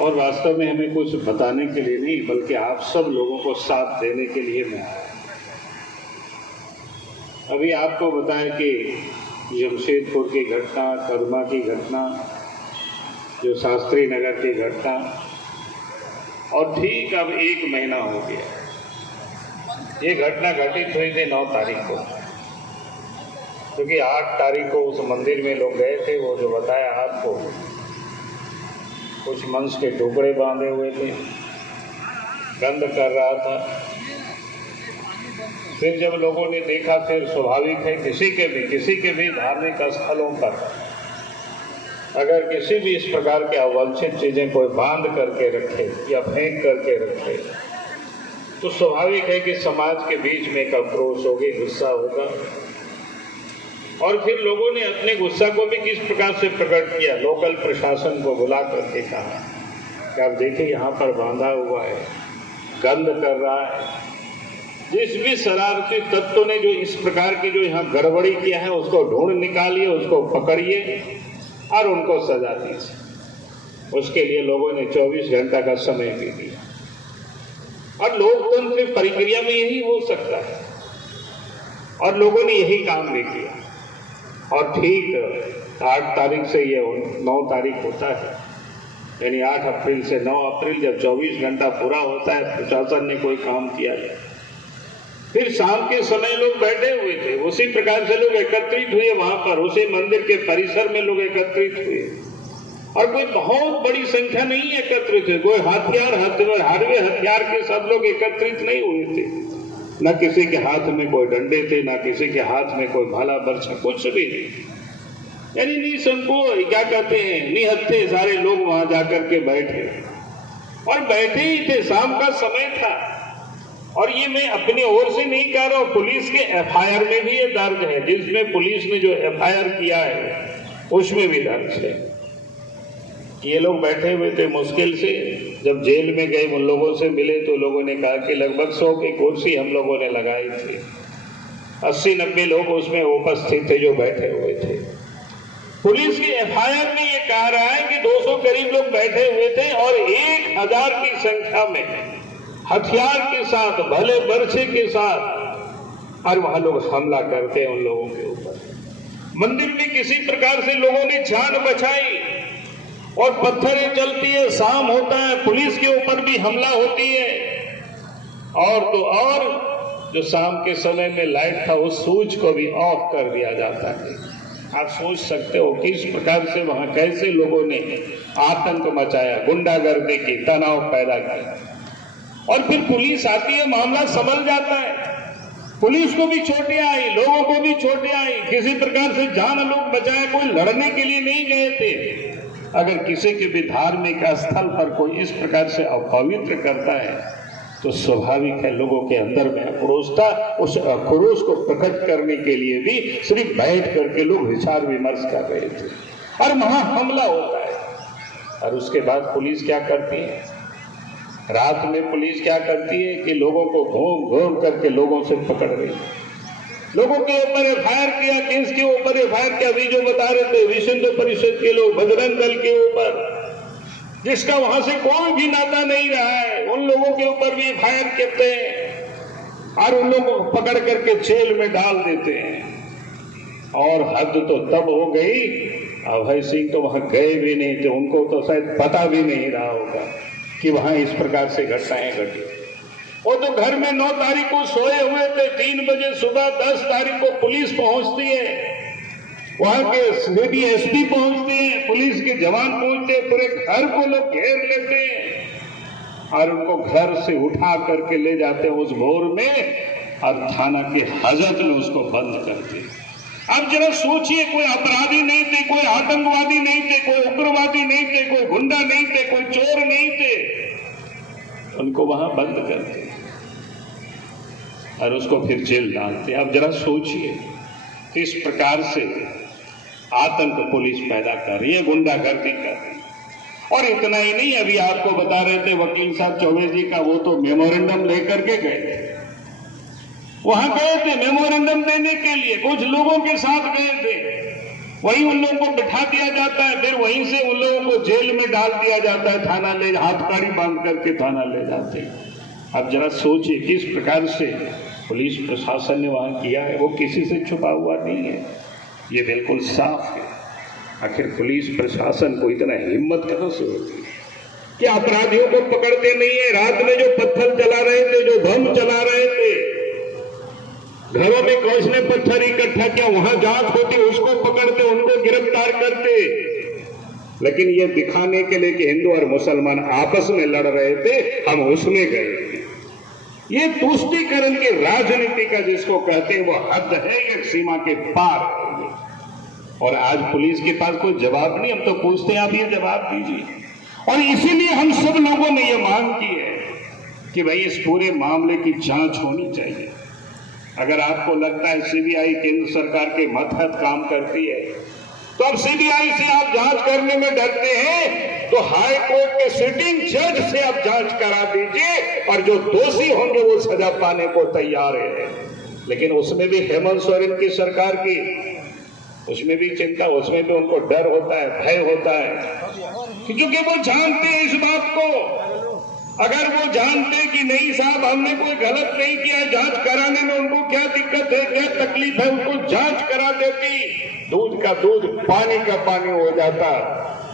और वास्तव में हमें कुछ बताने के लिए नहीं, बल्कि आप सब लोगों को साथ देने के लिए मैं आया। अभी आपको बताया कि जमशेदपुर की घटना, कदमा की घटना, जो शास्त्री नगर की घटना, और ठीक अब 1 महीना हो गया। ये घटना घटित हुई थी 9 तारीख को, क्योंकि 8 तारीख को उस मंदिर में लोग गए थे। वो जो बताया आपको, कुछ मंस के टुकड़े बांधे हुए थे, गंध कर रहा था। फिर जब लोगों ने देखा, फिर स्वाभाविक है किसी के भी धार्मिक स्थलों पर अगर किसी भी इस प्रकार के अवांछित चीजें कोई बांध करके रखे या फेंक करके रखे, तो स्वाभाविक है कि समाज के बीच में एक आक्रोश होगी, गुस्सा होगा। और फिर लोगों ने अपने गुस्सा को भी किस प्रकार से प्रकट किया, लोकल प्रशासन को बुला करके कहा कि आप देखिए यहाँ पर बांधा हुआ है, गंध कर रहा है। जिस भी शरारती तत्व ने जो इस प्रकार की जो यहाँ गड़बड़ी किया है, उसको ढूंढ निकालिए, उसको पकड़िए और उनको सजा दीजिए। उसके लिए लोगों ने 24 घंटा का समय भी दिया, और लोकतंत्र की प्रक्रिया में यही हो सकता है, और लोगों ने यही काम भी किया। और ठीक 8 तारीख से ये 9 तारीख होता है, यानी 8 अप्रैल से 9 अप्रैल, जब 24 घंटा पूरा होता है, प्रशासन ने कोई काम किया है। फिर शाम के समय लोग बैठे हुए थे, उसी प्रकार से लोग एकत्रित हुए वहां पर, उसी मंदिर के परिसर में लोग एकत्रित हुए, और कोई बहुत बड़ी संख्या नहीं एकत्रित हुई। कोई हार्डवे हथियार के साथ लोग एकत्रित नहीं हुए थे। न किसी के हाथ में कोई डंडे थे, न किसी के हाथ में कोई भाला बर्छा, कुछ भी नहीं। यानी निसंकोच, क्या कहते हैं, निहत्थे सारे लोग वहां जाकर के बैठे, और बैठे ही थे। शाम का समय था, और ये मैं अपनी ओर से नहीं कह रहा हूं, पुलिस के एफआईआर में भी ये दर्ज है। जिसमें पुलिस ने जो एफआईआर किया है उसमें भी दर्ज है। ये लोग बैठे हुए थे मुश्किल से। जब जेल में गए, उन लोगों से मिले, तो लोगों ने कहा कि लगभग 100 की कुर्सी हम लोगों ने लगाई थी, 80-90 लोग उसमें उपस्थित थे जो बैठे हुए थे। पुलिस की एफआईआर में ये कह रहा है कि 200 करीब लोग बैठे हुए थे, और 1000 की संख्या में हथियार के साथ, भले बर्छे के साथ, और वहां लोग हमला करते हैं उन लोगों के ऊपर। मंदिर में किसी प्रकार से लोगों ने जान बचाई, और पत्थरें चलती है, शाम होता है, पुलिस के ऊपर भी हमला होती है। और तो और जो शाम के समय में लाइट था, उस स्विच को भी ऑफ कर दिया जाता है। आप सोच सकते हो किस प्रकार से वहां कैसे लोगों ने आतंक मचाया, गुंडागर्दी की, तनाव पैदा किया। और फिर पुलिस आती है, मामला संभल जाता है। पुलिस को भी चोटें आई, लोगों को भी चोटें आई, किसी प्रकार से जान लोग बचाए। कोई लड़ने के लिए नहीं गए थे। अगर किसी के भी धार्मिक स्थल पर कोई इस प्रकार से अपवित्र करता है, तो स्वाभाविक है लोगों के अंदर में आक्रोश था। उस आक्रोश को प्रकट करने के लिए भी सिर्फ बैठ करके लोग विचार विमर्श कर रहे थे, और वहां हमला होता है। और उसके बाद पुलिस क्या करती है, रात में पुलिस क्या करती है कि लोगों को घूम करके लोगों से पकड़ रही है। लोगों के ऊपर एफआईआर किया, केस के ऊपर एफआईआर किया। अभी जो बता रहे थे, विश्व हिंदू परिषद के लोग, बजरंग दल के ऊपर, जिसका वहां से कोई भी नाता नहीं रहा है, उन लोगों के ऊपर भी एफआईआर करते हैं, और उन लोगों को पकड़ करके जेल में डाल देते हैं। और हद तो तब हो गई, अभय सिंह तो वहां गए भी नहीं थे, उनको तो शायद पता भी नहीं रहा होगा कि वहां इस प्रकार से घटनाएं घटी। वो तो घर में 9 तारीख को सोए हुए थे। 3 बजे सुबह 10 तारीख को पुलिस पहुंचती है, वहां के सिटी एसपी पहुंचते हैं, पुलिस के जवान पहुंचते हैं, पूरे घर को लोग घेर लेते हैं, और उनको घर से उठा करके ले जाते हैं उस भोर में, और थाना के हाजत में उसको बंद करते हैं। अब जरा सोचिए, कोई अपराधी नहीं थे, कोई आतंकवादी नहीं थे, कोई उग्रवादी नहीं थे, कोई गुंडा नहीं थे, कोई चोर नहीं थे, उनको वहां बंद करते और उसको फिर जेल डालते। अब जरा सोचिए किस प्रकार से आतंक पुलिस पैदा कर रही है, गुंडागर्दी कर रही है। और इतना ही नहीं, अभी आपको बता रहे थे वकील साहब चौबे जी का, वो तो मेमोरेंडम लेकर के गए थे, वहां गए थे मेमोरेंडम देने के लिए, कुछ लोगों के साथ गए थे, वहीं उन लोगों को बिठा दिया जाता है, फिर वहीं से उन लोगों को जेल में डाल दिया जाता है, थाना ले हाथकड़ी बांध करके थाना ले जाते हैं। अब जरा सोचिए किस प्रकार से पुलिस प्रशासन ने वहां किया है, वो किसी से छुपा हुआ नहीं है, ये बिल्कुल साफ है। आखिर पुलिस प्रशासन को इतना हिम्मत कहां से होती है कि अपराधियों को पकड़ते नहीं है? रात में जो पत्थर चला रहे थे, जो बम चला रहे थे, घरों में कौन ने पत्थर इकट्ठा किया, वहां जांच होती, उसको पकड़ते, उनको गिरफ्तार करते। लेकिन ये दिखाने के लिए कि हिंदू और मुसलमान आपस में लड़ रहे थे, हम उसमें गए। ये तुष्टीकरण की राजनीति का जिसको कहते हैं वो हद है, एक सीमा के पार है। और आज पुलिस के पास कोई जवाब नहीं, हम तो पूछते हैं आप ये जवाब दीजिए। और इसीलिए हम सब लोगों ने ये मांग की है कि भाई इस पूरे मामले की जांच होनी चाहिए। अगर आपको लगता है सीबीआई केंद्र सरकार के मतहत काम करती है, तो अब सीबीआई से आप जांच करने में डरते हैं, तो हाई कोर्ट के सिटिंग जज से आप जांच करा दीजिए और जो दोषी होंगे वो सजा पाने को तैयार है। लेकिन उसमें भी हेमंत सोरेन की सरकार की, उसमें भी चिंता, उसमें भी उनको डर होता है, भय होता है, क्योंकि वो जानते हैं इस बात को। अगर वो जानते कि नहीं साहब हमने कोई गलत नहीं किया, जांच कराने में उनको क्या दिक्कत है, क्या तकलीफ है, उनको जांच करा देती, दूध का दूध पानी का पानी हो जाता।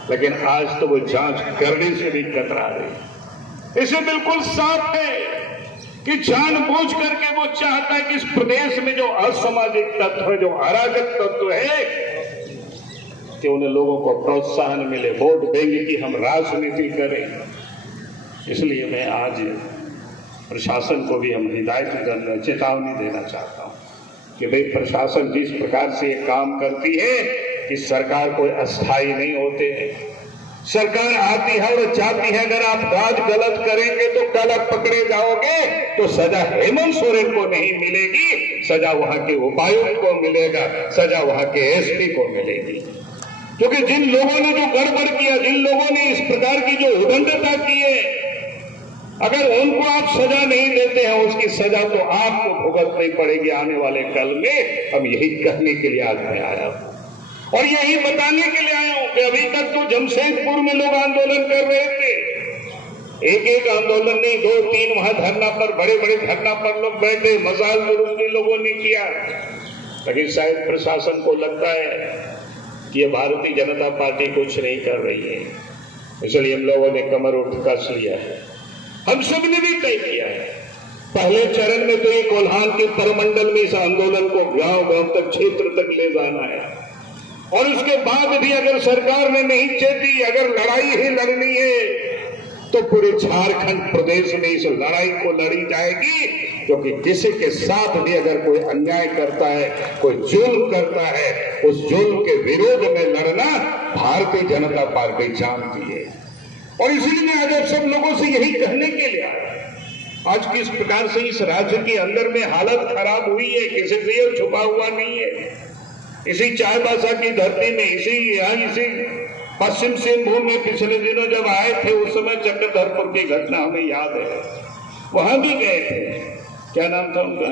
लेकिन आज तो वो जांच करने से भी कतरा रही। इसे बिल्कुल साफ है कि जानबूझ करके वो चाहता है कि इस प्रदेश में जो असामाजिक तत्व है, जो अराजक तत्व है, कि उन लोगों को प्रोत्साहन मिले, वोट देंगे कि हम राजनीति करें। इसलिए मैं आज प्रशासन को भी हम हिदायत करना, चेतावनी देना चाहता हूं कि भाई प्रशासन जिस प्रकार से काम करती है कि सरकार कोई अस्थायी नहीं होते हैं। सरकार आती है और चाहती है अगर आप राज गलत करेंगे तो कल आप पकड़े जाओगे, तो सजा हेमंत सोरेन को नहीं मिलेगी, सजा वहां के उपायुक्त को मिलेगा, सजा वहां के एसपी को मिलेगी। क्योंकि जिन लोगों ने जो गड़बड़ किया, जिन लोगों ने इस प्रकार की जो उदंडता की है, अगर उनको आप सजा नहीं देते हैं, उसकी सजा तो आपको भुगतनी पड़ेगी आने वाले कल में। हम यही कहने के लिए आज मैं आया हूं और यही बताने के लिए आया हूं कि अभी तक तो जमशेदपुर में लोग आंदोलन कर रहे थे, एक एक आंदोलन नहीं, 2-3 वहां धरना पर, बड़े बड़े धरना पर लोग बैठे, मजाल जुलूस भी लोगों ने किया। लेकिन शायद प्रशासन को लगता है कि ये भारतीय जनता पार्टी कुछ नहीं कर रही है, इसलिए हम लोगों ने कमर उठ कस लिया है। हम सब ने भी तय किया है, पहले चरण में तो ये कोल्हान के परमंडल में इस आंदोलन को गांव गांव तक, क्षेत्र तक ले जाना है। और उसके बाद भी अगर सरकार ने नहीं चेती, अगर लड़ाई ही लड़नी है, तो पूरे झारखंड प्रदेश में इस लड़ाई को लड़ी जाएगी। क्योंकि किसी के साथ भी अगर कोई अन्याय करता है, कोई जुल्म करता है, उस जुल्म के विरोध में लड़ना भारतीय जनता पार्टी जानती है। और इसीलिए आज आप सब लोगों से यही कहने के लिए आया। आज किस प्रकार से इस राज्य के अंदर में हालत खराब हुई है, किसी से ये छुपा हुआ नहीं है। इसी चाईबासा की धरती में, इसी पश्चिम सिंहभूम में पिछले दिनों जब आए थे, उस समय चक्रधरपुर की घटना हमें याद है, वहां भी गए थे। क्या नाम था उनका?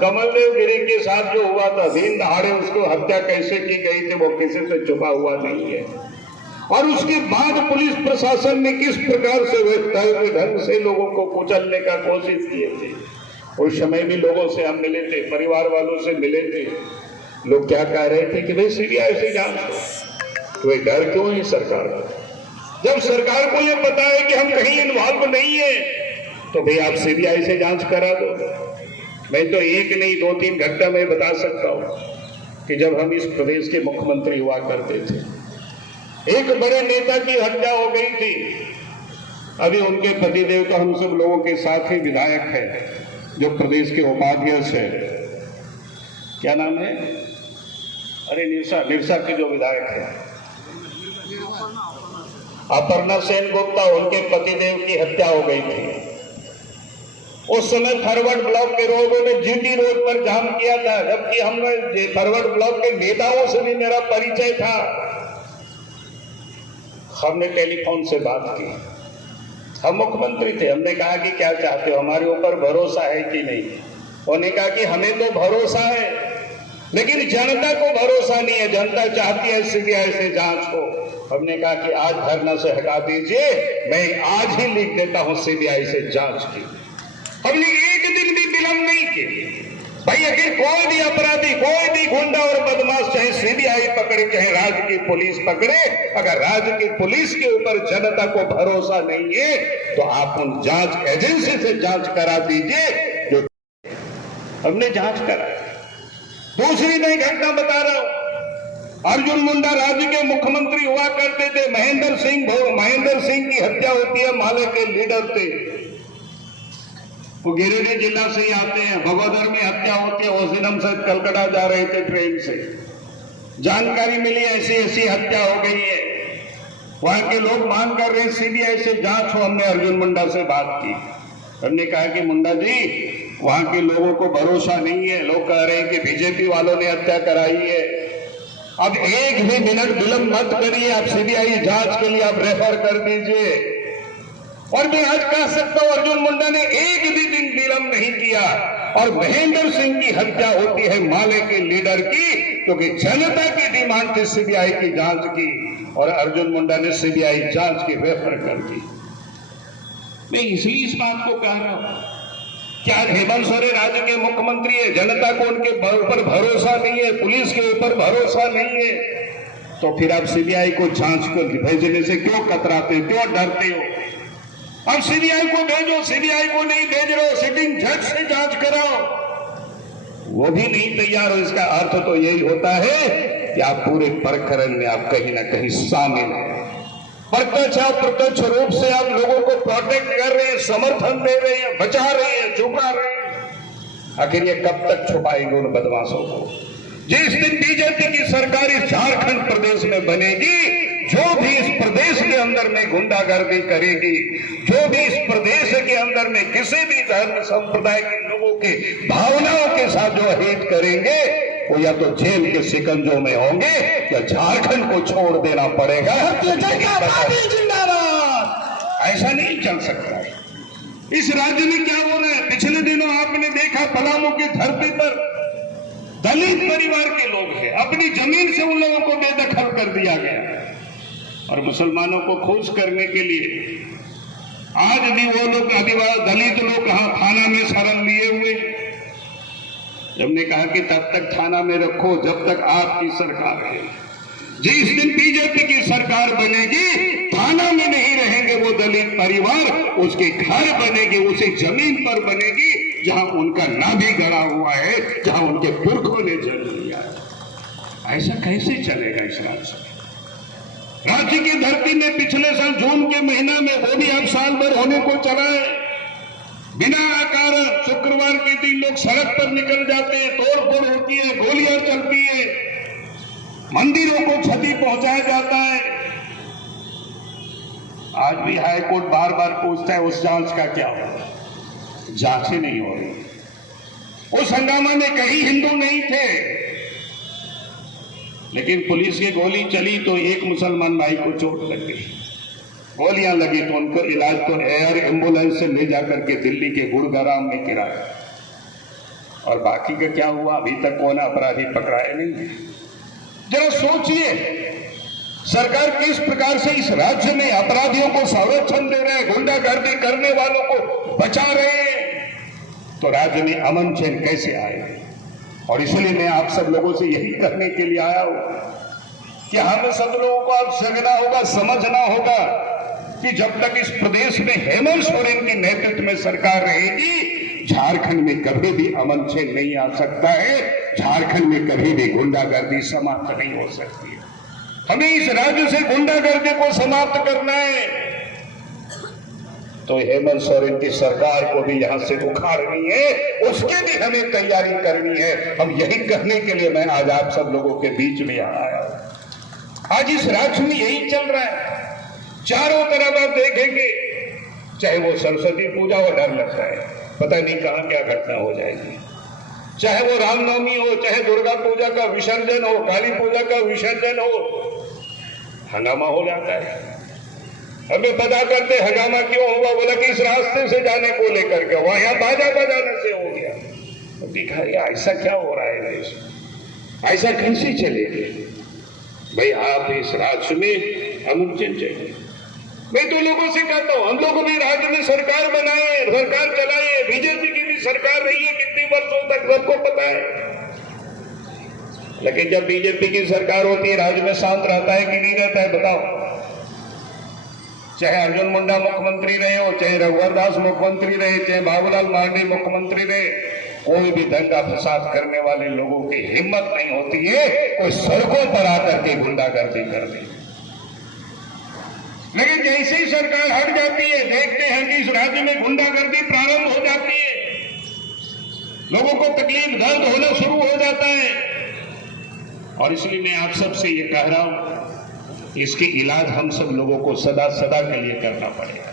कमलदेव गिरी के साथ जो हुआ था, दिन दहाड़े उसको हत्या कैसे की गई थी, वो किसी से छुपा हुआ नहीं है। और उसके बाद पुलिस प्रशासन ने किस प्रकार से ढंग से लोगों को कुचलने का कोशिश किए थे। उस समय भी लोगों से हम मिले थे, परिवार वालों से मिले थे। लोग क्या कह रहे थे कि भाई सीबीआई से जांच हो, तो डर क्यों है सरकार को? जब सरकार को ये पता है कि हम कहीं इन्वॉल्व नहीं है, तो भाई आप सीबीआई से जांच करा दो। मैं तो एक नहीं 2-3 घंटा में बता सकता हूं कि जब हम इस प्रदेश के मुख्यमंत्री हुआ करते थे, एक बड़े नेता की हत्या हो गई थी। अभी उनके पतिदेव तो हम सब लोगों के साथ ही विधायक है, जो प्रदेश के उपाध्यक्ष है। क्या नाम है? अरे निरसा के जो विधायक है, अपर्णा सेन गुप्ता, उनके पतिदेव की हत्या हो गई थी। उस समय फॉरवर्ड ब्लॉक के लोगों ने जीटी रोड पर जाम किया था, जबकि हमने फॉरवर्ड ब्लॉक के नेताओं से भी मेरा परिचय था। हमने टेलीफोन से बात की, हम मुख्यमंत्री थे, हमने कहा कि क्या चाहते हो, हमारे ऊपर भरोसा है कि नहीं? उन्होंने कहा कि हमें तो भरोसा है, लेकिन जनता को भरोसा नहीं है। जनता चाहती है सीबीआई से जांच हो। हमने कहा कि आज धरना से हटा दीजिए, मैं आज ही लिख देता हूं सीबीआई से जांच की। हमने एक दिन भी विलंब नहीं किया। भाई अगर कोई भी अपराधी, कोई भी गुंडा और बदमाश, चाहे सीबीआई पकड़े चाहे राज्य की पुलिस पकड़े, अगर राज्य की पुलिस के ऊपर जनता को भरोसा नहीं है तो आप उन जांच एजेंसी से जांच करा दीजिए जो हमने जांच कराई। दूसरी नई घटना बता रहा हूं। अर्जुन मुंडा राज्य के मुख्यमंत्री हुआ करते थे। महेंद्र सिंह की हत्या होती है, माले के लीडर थे, वो गिरिडीह जिला से ही आते हैं। भगोदर में हत्या होती है, ओसिनम से कलकत्ता जा रहे थे ट्रेन से, जानकारी मिली ऐसी ऐसी हत्या हो गई है। वहां के लोग मांग कर रहे हैं सीबीआई से जांच हो। हमने अर्जुन मुंडा से बात की। हमने कहा कि मुंडा जी, वहां के लोगों को भरोसा नहीं है। लोग कह रहे हैं कि बीजेपी वालों ने हत्या कराई है। अब एक भी मिनट विलंब मत करिए, आप सीबीआई जांच के लिए आप रेफर कर दीजिए। और मैं आज कह सकता हूं अर्जुन मुंडा ने एक भी दिन विलंब नहीं किया। और महेंद्र सिंह की हत्या होती है माले के लीडर की, क्योंकि जनता की डिमांड थी सीबीआई की जांच की, और अर्जुन मुंडा ने सीबीआई जांच की रेफर कर दी। मैं इसलिए इस बात को कह रहा हूं, क्या हेमंत सोरेन राज्य के मुख्यमंत्री है, जनता को उनके ऊपर भरोसा नहीं है, पुलिस के ऊपर भरोसा नहीं है, तो फिर आप सीबीआई को जांच को भेजने से क्यों कतराते हो, क्यों डरते हो? अब सीबीआई को भेजो। सीबीआई को नहीं भेज रहे हो, सिटिंग जज से जांच कराओ, वो भी नहीं तैयार हो। इसका अर्थ तो यही होता है कि आप पूरे प्रकरण में आप कहीं ना कहीं शामिल हैं। प्रत्यक्ष अप्रत्यक्ष रूप से आप लोगों को प्रोटेक्ट कर रहे हैं, समर्थन दे रहे हैं, बचा रहे हैं, छुपा रहे हैं। आखिर ये कब तक छुपाएंगे उन बदमाशों को? जिस दिन बीजेपी की सरकार इस झारखंड प्रदेश में बनेगी, जो भी इस प्रदेश के अंदर में गुंडागर्दी करेगी, जो भी इस प्रदेश के अंदर में किसी भी धर्म संप्रदाय के लोगों के भावनाओं के साथ जो अहित करेंगे, वो या तो जेल के शिकंजों में होंगे या झारखंड को छोड़ देना पड़ेगा। ऐसा नहीं चल सकता। इस राज्य में क्या हो रहा है? पिछले दिनों आपने देखा पलामू की धरती पर दलित परिवार के लोग हैं, अपनी जमीन से उन लोगों को बेदखल कर दिया गया, और मुसलमानों को खुश करने के लिए आज भी वो लोग आदिवासी दलित लोग कहां थाना में शरण लिए हुए। हमने कहा कि तब तक थाना में रखो जब तक आपकी सरकार है। जिस दिन बीजेपी की सरकार बनेगी, थाना में नहीं रहेंगे वो दलित परिवार, उसके घर बनेगी, उसी जमीन पर बनेगी जहां उनका नाभि गड़ा हुआ है, जहां उनके पुरखों ने जन्म लिया है। ऐसा कैसे चलेगा इस राज्य में? राज्य की धरती में पिछले साल जून के महीना में, वो भी अब साल भर होने को चला है, बिना कारण शुक्रवार के दिन लोग सड़क पर निकल जाते हैं, तोड़फोड़ होती है, गोलियां चलती है, मंदिरों को क्षति पहुंचाया जाता है। आज भी हाई कोर्ट बार बार पूछता है उस जांच का क्या होगा? जांच ही नहीं हो रही। उस हंगामा में कहीं हिंदू नहीं थे, लेकिन पुलिस की गोली चली तो एक मुसलमान भाई को चोट लग गई। गोलियां लगी तो उनको इलाज तो एयर एम्बुलेंस से ले जाकर के दिल्ली के गुड़गाराम में कराया। और बाकी का क्या हुआ? अभी तक कौन अपराधी पकड़ाए नहीं। जरा सोचिए, सरकार किस प्रकार से इस राज्य में अपराधियों को संरक्षण दे रहे हैं, गुंडागर्दी करने वालों को बचा रहे हैं, तो राज्य में अमन चैन कैसे आए? और इसलिए मैं आप सब लोगों से यही कहने के लिए आया हूं कि हमें सब लोगों को अब समझना होगा, समझना होगा कि जब तक इस प्रदेश में हेमंत सोरेन के नेतृत्व में सरकार रहेगी, झारखंड में कभी भी अमन चैन नहीं आ सकता है, झारखंड में कभी भी गुंडागर्दी समाप्त नहीं हो सकती है। हमें इस राज्य से गुंडागर्दी को समाप्त करना है, तो हेमंत सोरेन की सरकार को भी यहां से उखाड़नी है, उसकी भी हमें तैयारी करनी है। हम यही कहने के लिए मैं आज आप सब लोगों के बीच में आया हूं। आज इस राज्य में यही चल रहा है, चारों तरफ आप देखेंगे, चाहे वो सरस्वती पूजा हो, डर लगता है, पता नहीं कहां क्या घटना हो जाएगी। चाहे वो रामनवमी हो, चाहे दुर्गा पूजा का विसर्जन हो, काली पूजा का विसर्जन हो, हंगामा हो जाता है। हमें पता करते हंगामा क्यों हुआ, बोला कि इस रास्ते से जाने को लेकर के, वहां बाजा बजाने से हो गया। तो दिखा ऐसा क्या हो रहा है देश में? ऐसा कैसे चलेगा भाई? आप इस राज्य में अमुमकिन चाहिए। मैं तो लोगों से कहता हूं, हम लोगों ने राज्य में सरकार बनाए, सरकार चलाए, बीजेपी की भी सरकार रही है कितने वर्षों तक, सबको पता है। लेकिन जब बीजेपी की सरकार होती है, राज्य में शांत रहता है कि नहीं रहता है? बताओ। चाहे अर्जुन मुंडा मुख्यमंत्री रहे हो, चाहे रघुवर दास मुख्यमंत्री रहे, चाहे बाबूलाल मरांडी मुख्यमंत्री रहे, कोई भी दंगा फसाद करने वाले लोगों की हिम्मत नहीं होती है कोई सड़कों पर आकर के गुंडागर्दी कर दे। लेकिन जैसे ही सरकार हट जाती है, देखते हैं कि इस राज्य में गुंडागर्दी प्रारंभ हो जाती है, लोगों को तकलीफ दर्द होना शुरू हो जाता है। और इसलिए मैं आप सबसे ये कह रहा हूं, इसके इलाज हम सब लोगों को सदा सदा के लिए करना पड़ेगा।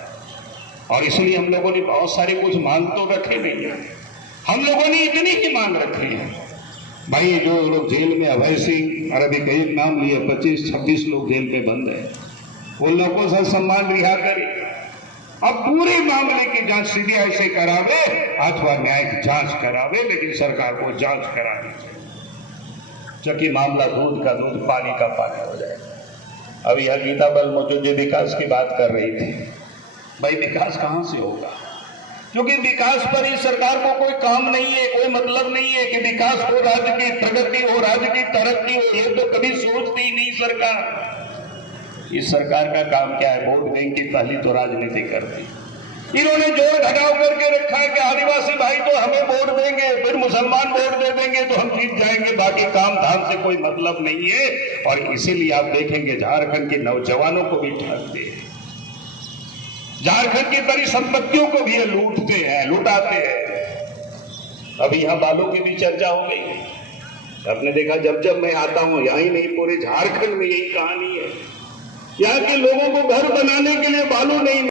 और इसलिए हम लोगों ने बहुत सारे कुछ मांग तो रखे नहीं है, हम लोगों ने इतनी ही मांग रखी है भाई। जो लोग जेल में, अभय सिंह और अभी कई नाम लिए, 25-26 लोग जेल में बंद है, उन लोगों से सम्मान रिहा करे। अब पूरे मामले की जांच सीबीआई से करावे अथवा न्यायिक जांच करावे, लेकिन सरकार को जांच करानी चाहिए, ताकि मामला दूध का दूध पानी का पानी हो जाए। अभी यह गीता बल जो विकास की बात कर रही थी, भाई विकास कहां से होगा? क्योंकि विकास पर इस सरकार को कोई काम नहीं है, कोई मतलब नहीं है कि विकास हो, राज्य की प्रगति हो, राज्य की तरक्की हो, ये तो कभी सोचती ही नहीं सरकार। इस सरकार का काम क्या है? वोट बैंक की पहली तो राजनीति करती। इन्होंने जोड़ घटाव करके रखा है कि आदिवासी भाई तो हमें वोट देंगे, फिर मुसलमान वोट दे देंगे तो हम जीत जाएंगे, बाकी काम धाम से कोई मतलब नहीं है। और इसीलिए आप देखेंगे झारखंड के नौजवानों को भी ठगते हैं, झारखंड की परिसंपत्तियों को भी ये लूटते हैं, लुटाते हैं। अभी यहां बालू की भी चर्चा हो गई। आपने देखा, जब जब मैं आता हूं, यही नहीं पूरे झारखंड में यही कहानी है, यहाँ के लोगों को घर बनाने के लिए बालू नहीं